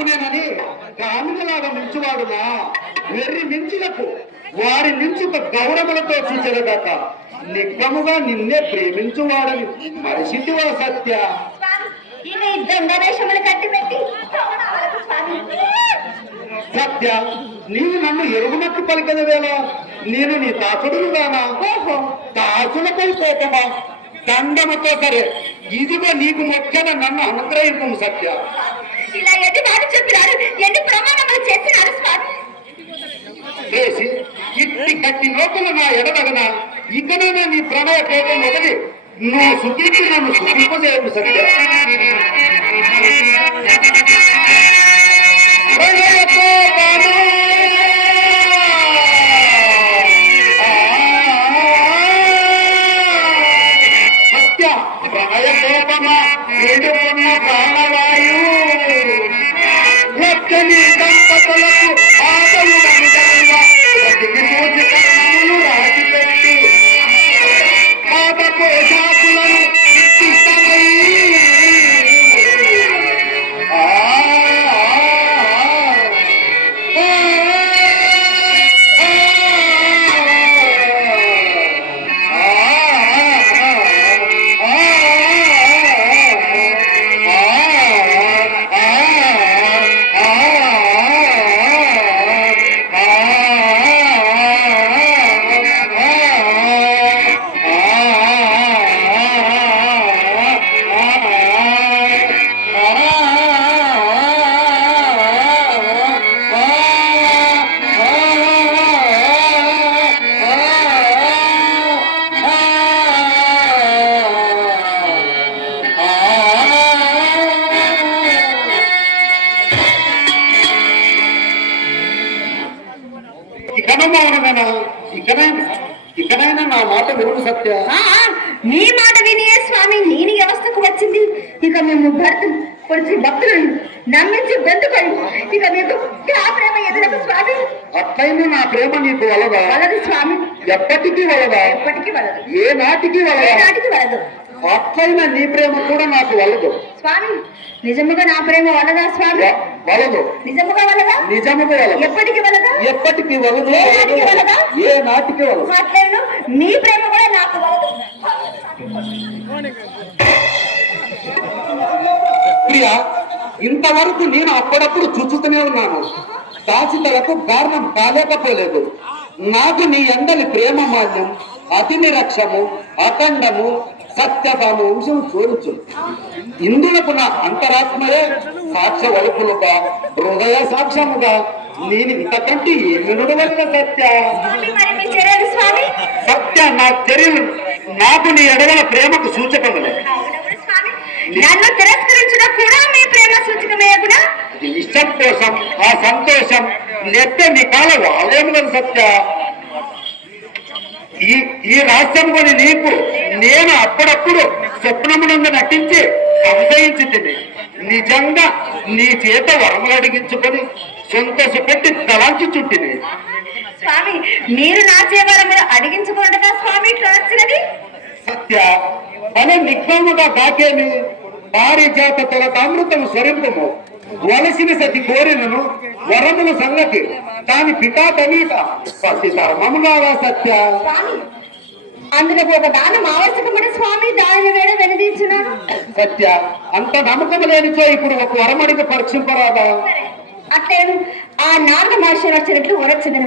బాగునేనని కామికలాగా మించువాడునా వెర్రి మించులకు వారి నుంచి ఒక గౌరవలతో చూచెదగాక నిగ్గముగా నిన్నే ప్రేమించువాడని మరిసిటివా సత్య. సత్య, నీవు నన్ను ఎరుగునట్టు పలికద వేళ నేను నీ తాకుడును గానా? తాకులపై కోపమా? దండముతో సరే ఇదిగో నీకు మొక్కన నన్ను అనుగ్రహించము సత్య. ఇలా ఎన్ని మాట చెప్పినారు, ఎన్ని ప్రమాణములు చేసినారు స్వామి. చేసి ఇట్టి గట్టి నోకులు నా ఎడదగన ఇకనైనా నీ ప్రణయ కోపం మొదటి నువ్వు సుఖించి నన్ను సుఖింపజేయము సత్య. సత్య ప్రణయ కోపమా వేడుకున్న ప్రాణవాయు ఒక్కని దంపతులకు ఆటలు కర్ణములు రాసిపెట్టి పాపకోశాకులను ఇచ్చితమై ఇకనైనా నా మాట వినుడు సత్య. నీ మాట వినియే స్వామి నేను వ్యవస్థకు వచ్చింది. ఇక మేము భక్తులను నమ్మించి గొంతుకొని ఇక మీకు ఆ ప్రేమ ఎదురకు స్వామి. అట్లయినా నా ప్రేమ నీకు వలదా? వలదు స్వామి, ఎప్పటికీ వలదా? ఎప్పటికీ వలదు, ఏ నాటికి వలదా? నాటికి వలదు. అట్లయినా నీ ప్రేమ కూడా నాకు వలదు స్వామి. నిజముగా నా ప్రేమ వలదా స్వామి? వలదు. నిజముగా వలదా? నిజముగా వలదు. ఎప్పటికి వలదా? ఎప్పటికి వలదు. ఏ నాటికి వలదు. మాట్లాడను నీ ప్రేమ కూడా నాకు వలదు. ప్రియా, ఇంతవరకు నేను అప్పుడప్పుడు చూచుతూనే ఉన్నాను. దాచితలకు కారణం కాలేకపోలేదు. నాకు నీ ఎండలి ప్రేమ మాన్యం, అతి నిరక్షము, అఖండము, సత్యతాము వంశం చూడొచ్చు. ఇందులకు నా అంతరాత్మయే సాక్ష్య వలుపులుగా హృదయ సాక్ష్యముగా నేను ఇంతకంటే ఏమి నుడవలన సత్య. సత్య, నా చర్యలు నాకు నీ ఎడవల ప్రేమకు సూచకములే. నన్ను తిరస్కరించడం కూడా మీ ప్రేమ సూచకమే. నిస్సంతోషం, ఆ సంతోషం నెత్త నీ కాల వాలేము కదా సత్య. ఈ రహస్యంలోని నీకు నేను అప్పుడప్పుడు స్వప్నమునందు నటించి సంశయించుతుంది. నిజంగా నీ చేత వరములు అడిగించుకొని సంతోషపెట్టి తలాంచుచుంటుంది. స్వామి, మీరు నా చేవరములు అడిగించుకోవడగా స్వామి ఇట్లా వచ్చినది. సత్య, మన నిగ్రహముగా కాకేమి పారిజాత తొలతామృతము స్వరింపము వలసిన సతి కోరినను వరముల సంగతి దాని పితా తనీత సతి ధర్మముగా సత్య. అందులో ఒక దానం ఆవశ్యకమైన స్వామి, దానిని వేడ వెనుదీర్చున్నాను. సత్య, అంత నమ్మకం లేనిచో ఇప్పుడు ఒక వరమడికి పరీక్షింపరాదా? అట్లేను ఆ నారద మహర్షి వచ్చినట్లు వరొచ్చింది.